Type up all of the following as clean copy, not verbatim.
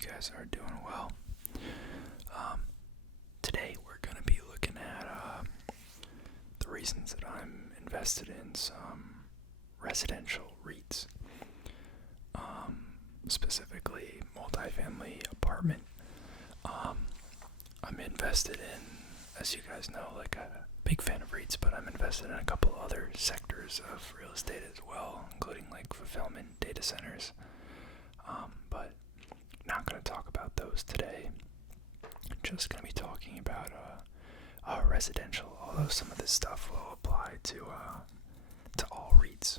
you guys are doing well. Today we're going to be looking at the reasons that I'm invested in some residential REITs, specifically multifamily apartment. I'm invested in, as you guys know, like a big fan of REITs, but I'm invested in a couple other sectors of real estate as well, including like fulfillment, data centers. But not going to talk about those today. Just going to be talking about residential, although some of this stuff will apply to all REITs.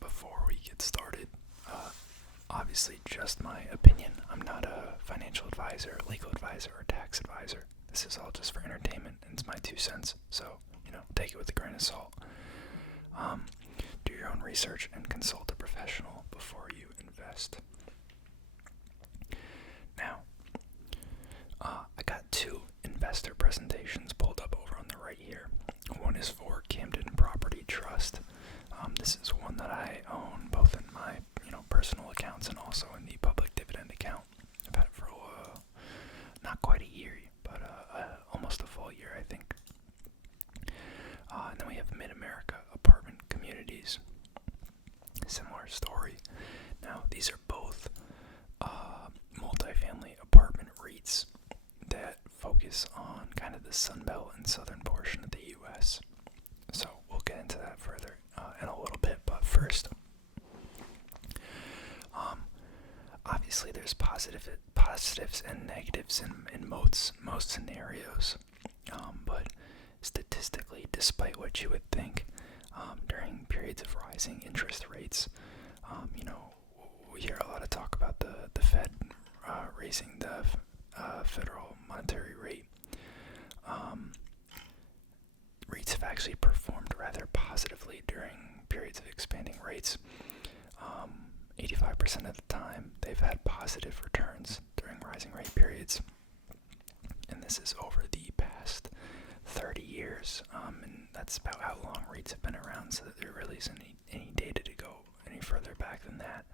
Before we get started, obviously just my opinion. I'm not a financial advisor, legal advisor, or tax advisor. This is all just for entertainment, and it's my 2 cents, so, take it with a grain of salt. Do your own research and consult a professional before you invest. Now, I got 2 investor presentations pulled up over on the right here. One is for Camden Property Trust. This is one that I own both in my personal accounts and also in the public dividend account. I've had it for not quite a year, but almost a full year, I think. And then we have Mid-America Apartment Communities. Similar story. Now, these are both multifamily apartment REITs that focus on kind of the Sunbelt and southern portion of the U.S. So we'll get into that further in a little bit, but first, obviously there's positives and negatives in most scenarios, but statistically, despite what you would think, during periods of rising interest rates, we hear a lot of talk about the Fed raising the federal monetary rate. REITs have actually performed rather positively during periods of expanding rates. 85% of the time, they've had positive returns during rising rate periods. And this is over the past 30 years. And that's about how long REITs have been around, so that there really isn't any data to go any further back than that.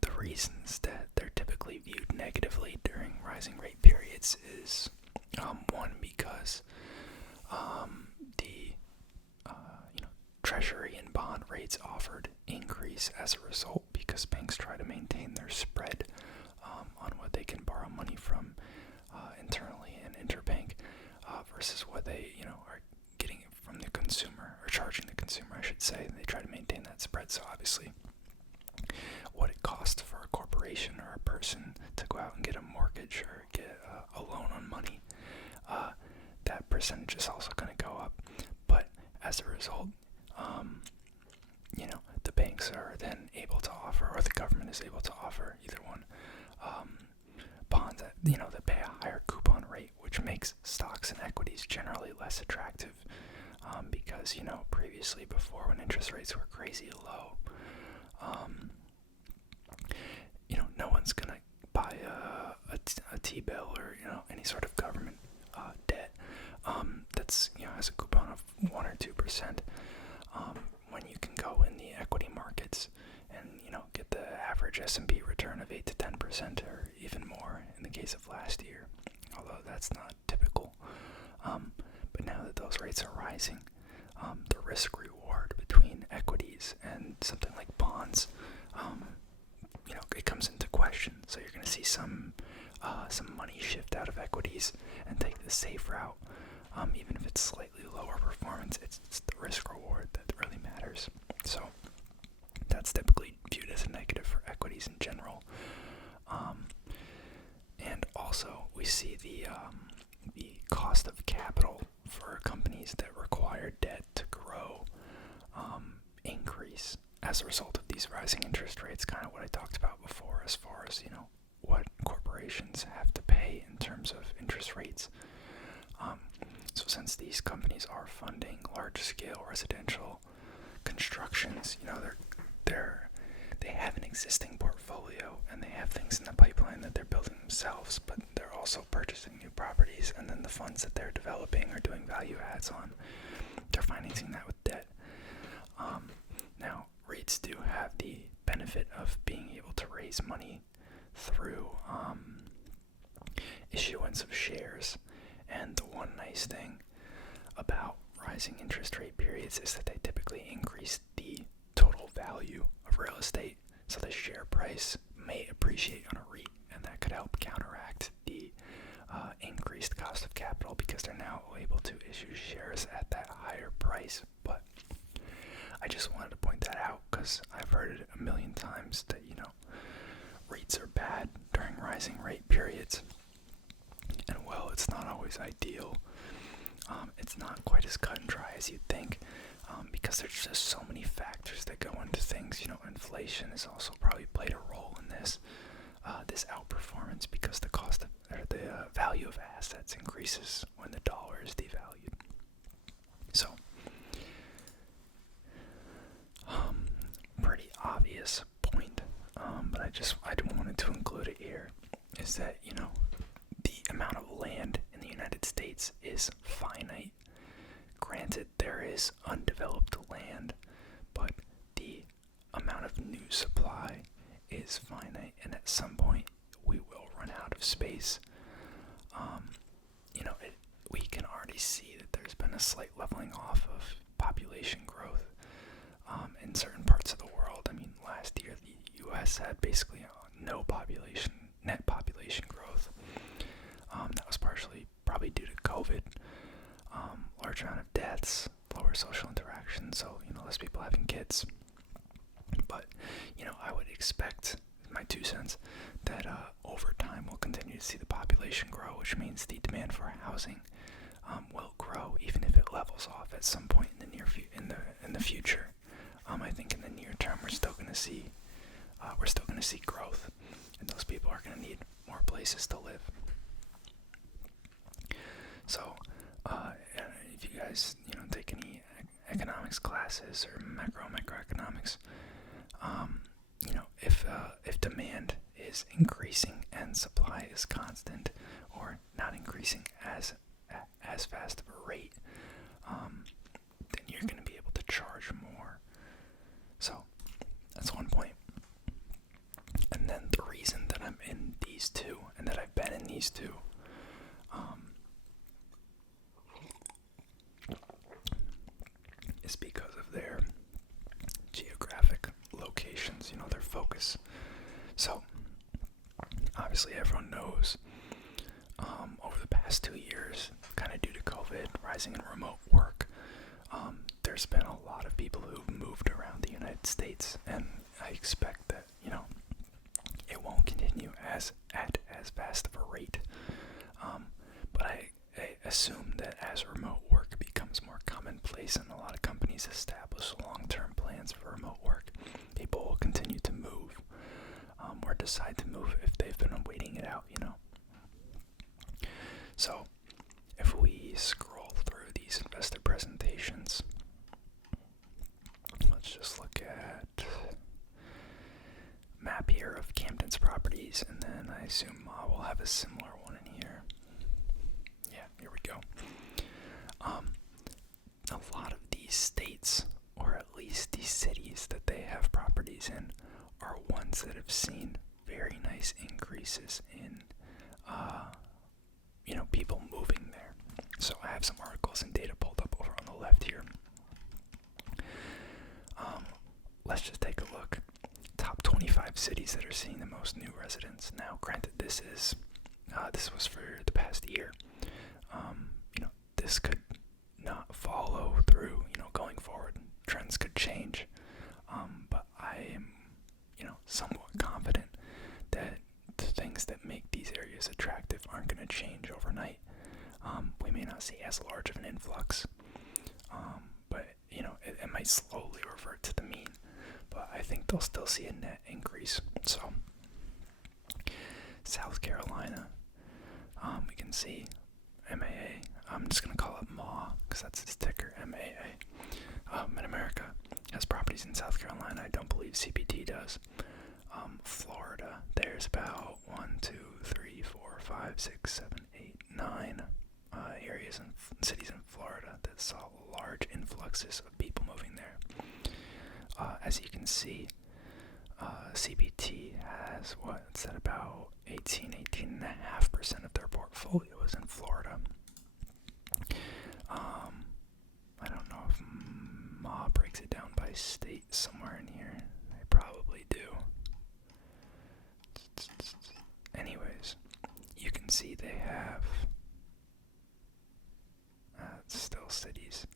The reasons that they're typically viewed negatively during rising rate periods is, one, because the Treasury and bond rates offered increase as a result, because banks try to maintain their spread on what they can borrow money from internally and interbank versus what they are getting from the consumer, or charging the consumer, I should say. They try to maintain that spread. So obviously, what it costs for a corporation or a person to go out and get a mortgage or get a loan on money, that percentage is also going to go up. But as a result, the banks are then able to offer, or the government is able to offer, either one, bonds that that pay a higher coupon rate, which makes stocks and equities generally less attractive, because previously, before, when interest rates were crazy low, no one's gonna buy a T-bill or any sort of government debt that's has a coupon of 1 or 2%, when you can go in the equity markets and get the average S&P return of 8 to 10% or even more in the case of last year, although that's not typical. But now that those rates are rising, the risk reward between equities and something like bonds, it comes into question. So you're going to see some money shift out of equities and take the safe route, even if it's slightly lower performance. It's the risk reward that really matters. So that's typically viewed as a negative for equities in general. And also, we see the cost of capital for companies that require debt to grow increase as a result of these rising interest rates. Kind of what I talked about before, as far as what corporations have to pay in terms of interest rates. So since these companies are funding large-scale residential constructions, they have an existing portfolio and they have things in the pipeline that they're building themselves, but they're also purchasing new properties, and then the funds that they're developing or doing value adds on, they're financing that with debt. Now, REITs do have the benefit of raise money through issuance of shares. And the one nice thing about rising interest rate periods is that they typically increase the total value of real estate, so the share price may appreciate on a REIT, and that could help counteract the increased cost of capital because they're now able to issue shares at that higher price. But I just wanted to point that out because I've heard it a million times that, REITs are bad during rising rate periods. And well, it's not always ideal. It's not quite as cut and dry as you'd think, because there's just so many factors that go into things. Inflation has also probably played a role in this outperformance because the value of assets increases when the dollar is devalued. So, pretty obvious point, but I wanted to include it here, is that, the amount of land in the United States is finite. Granted, there is undeveloped land, but the amount of new supply is finite, and at some point we will run out of space. We can already see that there's been a slight leveling off of population growth in certain parts of the world. I mean, last year the U.S. had basically no net population growth. That was partially probably due to COVID, large amount of deaths, lower social interaction, so, less people having kids. But, I would expect, my 2 cents, that over time we'll continue to see the population grow, which means the demand for housing will grow, even if it levels off at some point in the future. I think in the near term we're still going to see growth, and those people are going to need more places to live. So, if you guys, take any economics classes or microeconomics, if demand is increasing and supply is constant or not increasing as fast of a rate, then you're going to be able to charge more. So, that's one point. And then the reason that I'm in these two, and that I've been in these two, is because of their geographic locations, their focus. So, obviously everyone knows, over the past 2 years, kind of due to COVID, rising in remote work, there's been a lot of people who've moved around the United States, and I expect that, it won't continue at as fast of a rate. But I assume that as remote work becomes more commonplace and a lot of companies establish long-term plans for remote work, people will continue to move, or decide to move if they've been waiting it out, So, if we scroll through these investor presentations, let's just look at map here of Camden's properties, and then I assume we'll have a similar one in here. Yeah, here we go. A lot of these states, or at least these cities that they have properties in, are ones that have seen very nice increases in, people moving there. So I have some articles and data pulled up over on the left here. Let's just take a look. Top 25 cities that are seeing the most new residents. Now, granted, this was for the past year. This could not follow through, going forward. Trends could change. But I am, somewhat confident that the things that make these areas attractive aren't going to change overnight. We may not see as large of an influx, but, it might slowly revert to the mean. But I think they'll still see a net increase. So, South Carolina, we can see MAA. I'm just going to call it MAW because that's its ticker, MAA. Mid-America has properties in South Carolina. I don't believe CPT does. Florida, there's about 1, 2, 3, 4, 5, 6, 7, 8, 9 areas and cities in Florida that saw large influxes of people moving there. As you can see, CPT has what? It's at about 18.5% of their portfolio is in Florida. I don't know if Ma breaks it down by state somewhere in here. They probably do. Anyways, you can see they have still cities.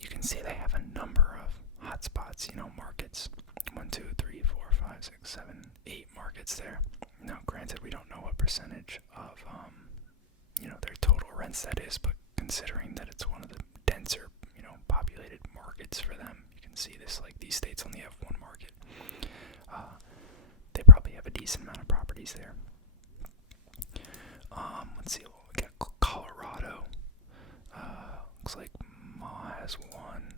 You can see they have a number of hotspots, markets. 1, 2, 3, 4, 5, 6, 7, 8 markets there. Now, granted, we don't know what percentage of their total rents that is, but considering that it's one of the denser, populated markets for them, you can see this. Like, these states only have one market. They probably have a decent amount of properties there. Let's see. We got Colorado. Looks like Ma has one.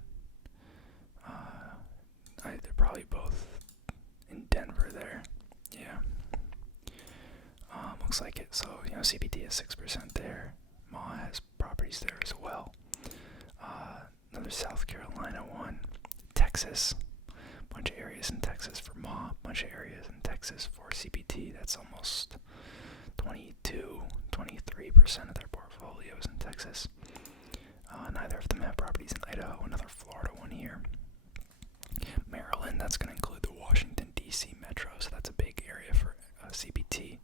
They're probably both in Denver there. Yeah. Looks like it. So, CPT has 6% there. Ma has properties there as well. Another South Carolina one. Texas. Bunch of areas in Texas for Ma. Bunch of areas in Texas for CPT. That's almost 23% of their portfolio is in Texas. Neither of them have properties in Idaho. Another Florida one here. Maryland, that's going to include the Washington, D.C. metro, so that's a big area for CPT.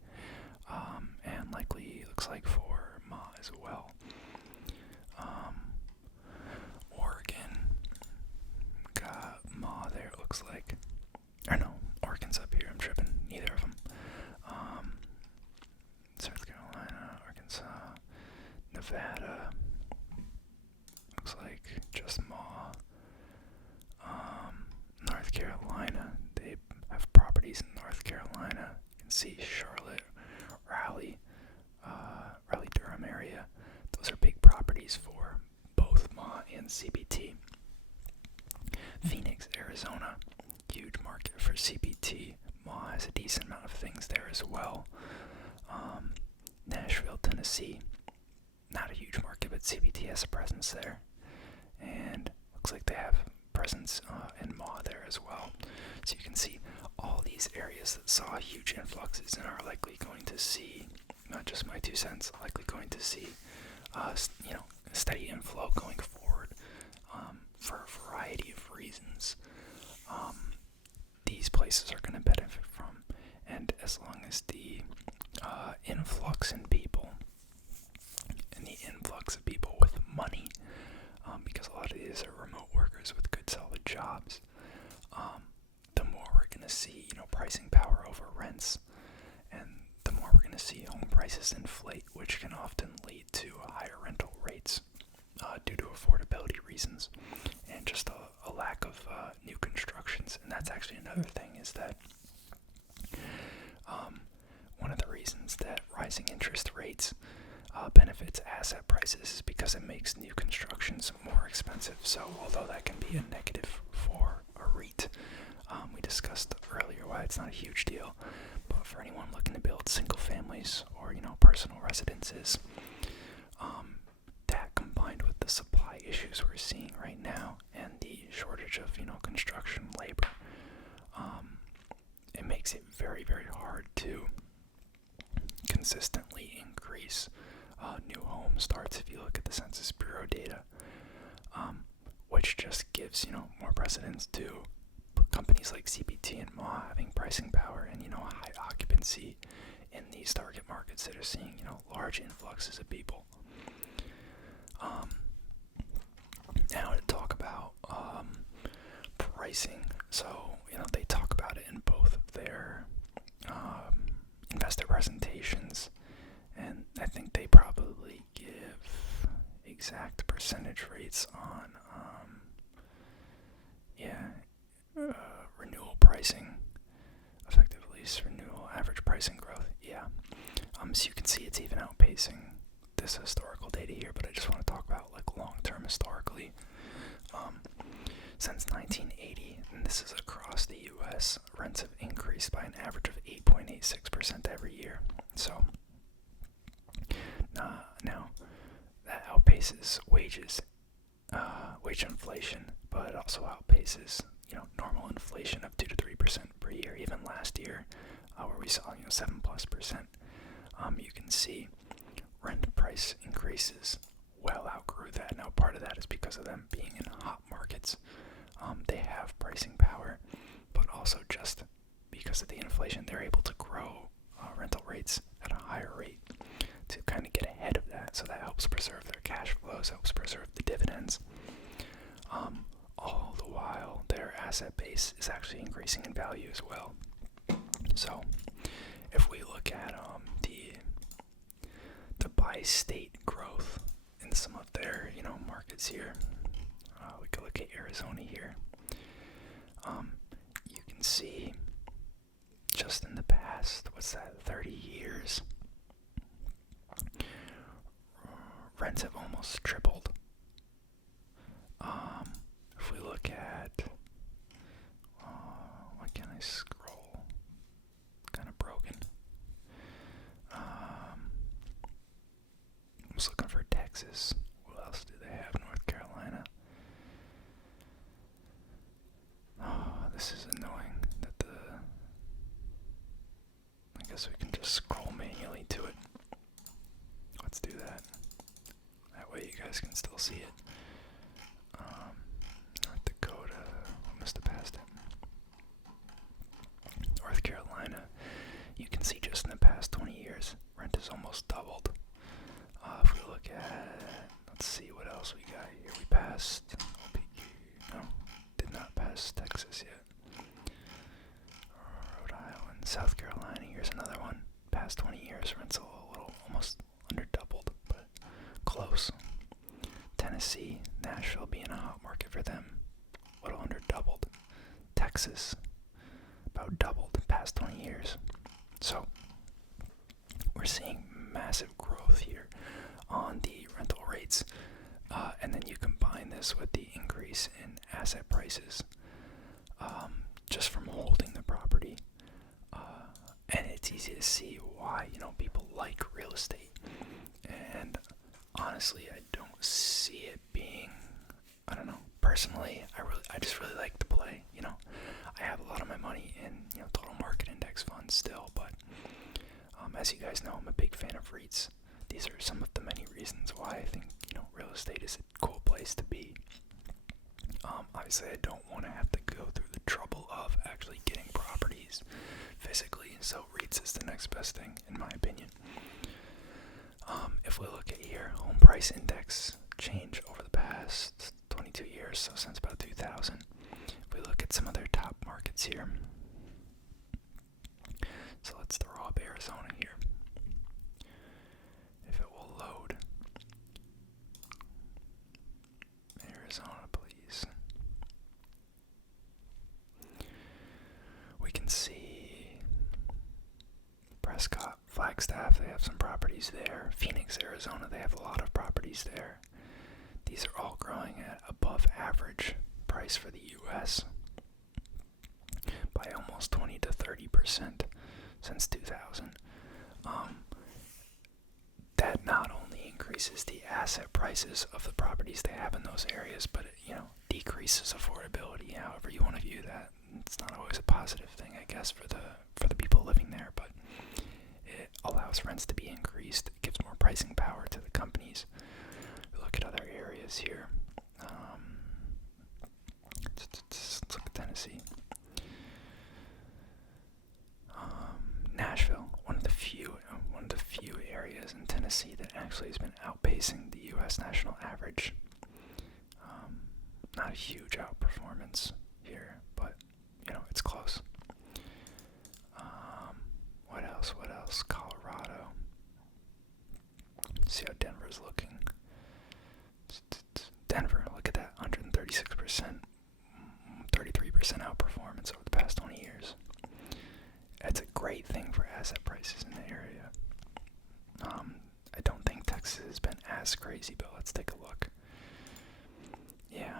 And likely, looks like for Ma as well. Oregon, got Ma there, it looks like. Or no, Oregon's up here, I'm tripping. Neither of them. South Carolina, Arkansas, Nevada. Looks like just Ma. North Carolina, they have properties in North Carolina. You can see Charlotte, Raleigh, Durham area. Those are big properties for both Ma and CPT. Phoenix, Arizona, huge market for CPT. Ma has a decent amount of things there as well. Nashville, Tennessee, not a huge market, but CPT has a presence there. And looks like they have presence in Ma there as well. So you can see all these areas that saw huge influxes and are likely going to see, not just my 2 cents, likely going to see, steady inflow going forward for a variety of reasons. These places are going to benefit from, and as long as the influx in people and the influx of people with money, because a lot of these are remote workers with good solid jobs, the more we're going to see pricing power over rents, and the more we're going to see home prices inflate, which can often lead to higher rental rates due to affordability reasons and just a lack of new constructions. And that's actually another thing, is that one of the reasons that rising interest rates benefits asset prices is because it makes new constructions more expensive. So although that can be a negative for a REIT, we discussed earlier why it's not a huge deal, but for anyone looking to build single families or personal residences, that combined with the supply issues we're seeing right now and the shortage of construction labor, it makes it very, very hard to consistently increase new home starts. If you look at the Census Bureau data, which just gives more precedence to companies like CPT and Ma having pricing power and high occupancy in these target markets that are seeing large influxes of people. Now to talk about pricing. So they talk about it in both of their investor presentations, and I think they probably give exact percentage rates on renewal pricing, effective lease renewal, average pricing growth. So you can see it's even outpacing this historical data here, but I just want to talk about long-term historically. Since 1980, and this is across the U.S., rents have increased by an average of 8.86% every year. So now that outpaces wage inflation, but it also outpaces normal inflation of 2 to 3% per year. Even last year, where we saw 7+%, you can see rent price increases well outgrew that. Now, part of that is because of them being in hot markets. They have pricing power, but also just because of the inflation, they're able to grow rental rates at a higher rate to kind of get ahead of that. So that helps preserve their cash flows, helps preserve the dividends. All the while, their asset base is actually increasing in value as well. So, if we look at the by-state growth in some of their markets here, we could look at Arizona here. You can see just in the past, 30 years, rents have almost tripled. If we look at, why can't I scroll? Kind of broken. I was looking for Texas. What else do they have? North Carolina. Oh, this is annoying that I guess we can just scroll manually to it. Let's do that. That way you guys can still see it. North Dakota. I must have passed it. North Carolina. You can see just in the past 20 years, rent has almost doubled. If we look at, let's see what else we got here. We passed, did not pass Texas yet. Rhode Island, South Carolina, here's another one. Past 20 years, rent's a little, almost under doubled, but close. Tennessee, Nashville being a hot market for them, a little under doubled. Texas, about doubled in past 20 years. So, we're seeing massive growth here on the rental rates, and then you combine this with the increase in asset prices, just from holding the property, and it's easy to see why people like real estate. And honestly, I don't see it being, I don't know, personally, I just really like to play. I have a lot of my money in total market index funds still, but as you guys know, I'm a big fan of REITs. These are some of the many reasons why I think real estate is a cool place to be. Obviously, I don't want to have to go through the trouble of actually getting properties physically, so REITs is the next best thing, in my opinion. If we look at here, home price index change over the past 22 years, so since about 2000. If we look at some of their top markets here, so let's throw up Arizona here. If it will load. Arizona, please. We can see Prescott, Flagstaff, they have some properties there. Phoenix, Arizona, they have a lot of properties there. These are all growing at above average price for the U.S. by almost 20 to 30% since 2000. That not only increases the asset prices of the properties they have in those areas, but it, decreases affordability. However you want to view that, it's not always a positive thing, I guess, for the people living there. But it allows rents to be increased. It gives more pricing power to the companies. We look at other areas here. Let's look at Tennessee. Nashville, one of the few areas in Tennessee that actually has been outpacing the U.S. national average. Not a huge outperformance here, but it's close. What else? Colorado. See how Denver's looking. Denver, look at that, 136%, 33% outperformance over the past 20 years. That's a great thing for asset prices in the area. I don't think Texas has been as crazy, but let's take a look. Yeah.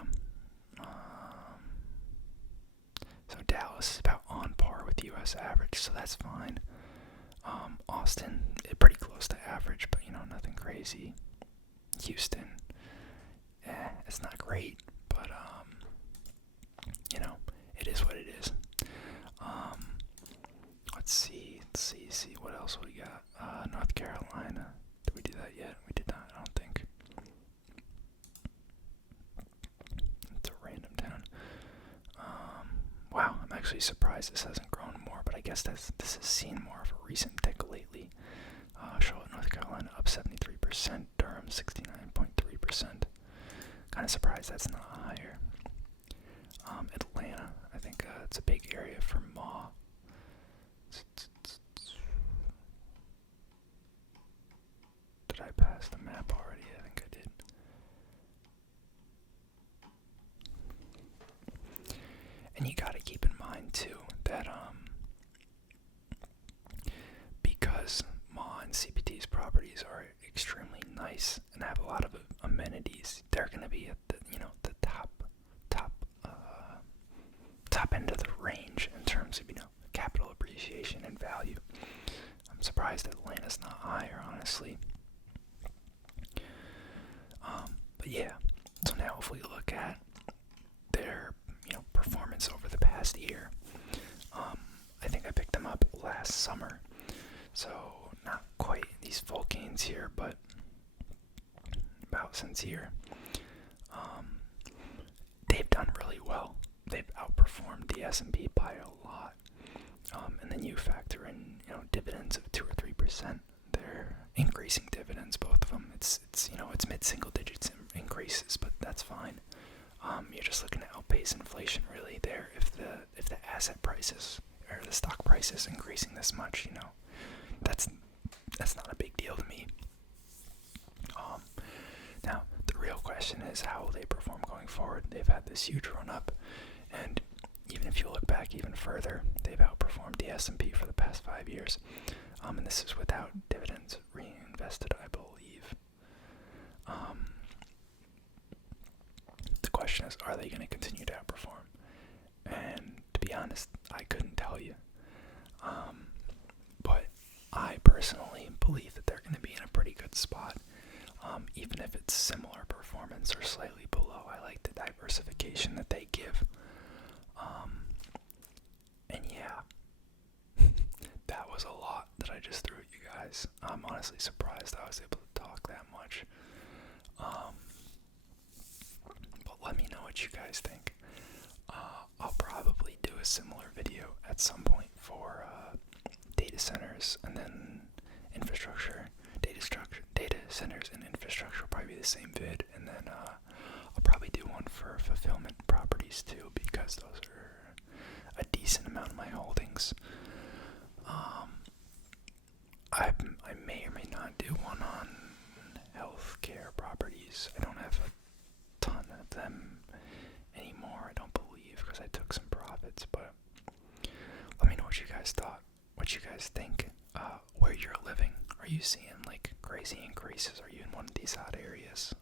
So Dallas is about on par with the U.S. average, so that's fine. Austin, pretty close to average, but nothing crazy. Houston, it's not great, but actually surprised this hasn't grown more, but I guess this has seen more of a recent tick lately. Charlotte, North Carolina up 73%, Durham 69.3%. Kind of surprised that's not higher. Atlanta, I think it's a big area for Ma. Did I pass the map already? I think I did. And you gotta keep in mind too that because Ma and CPT's properties are extremely nice and have a lot of amenities, they're gonna be at the the top end of the range in terms of capital appreciation and value. I'm surprised Atlanta's not higher, honestly. But yeah, so now if we look at their performance over the past year, I think I picked them up last summer, so not quite these full gains here, but about since here. They've done really well. They've outperformed the S&P by a lot, and then you factor in dividends of 2 or 3%. They're increasing dividends, both of them. It's mid-single digits increases, but that's fine. You're just looking to outpace inflation really there. If the asset prices or the stock price is increasing this much, that's not a big deal to me. Now the real question is how will they perform going forward? They've had this huge run up, and even if you look back even further, they've outperformed the S&P for the past 5 years. And this is without dividends reinvested, I believe. The question is, are they going to continue to outperform? And to be honest, I couldn't tell you. But I personally believe that they're going to be in a pretty good spot. Even if it's similar performance or slightly below, I like the diversification that they give. And yeah, that was a lot that I just threw at you guys. I'm honestly surprised I was able to talk that much. But let me know what you guys think. I'll probably do a similar video at some point for data centers and then infrastructure. Data centers and infrastructure will probably be the same vid, and then I'll probably do one for fulfillment properties too, because those are a decent amount of my holdings. I may or may not do one on healthcare properties. I don't have a ton of them anymore, I don't believe, because I took some profits, but let me know what you guys thought, what you guys think, where you're living. Are you seeing like crazy increases? Are you in one of these hot areas?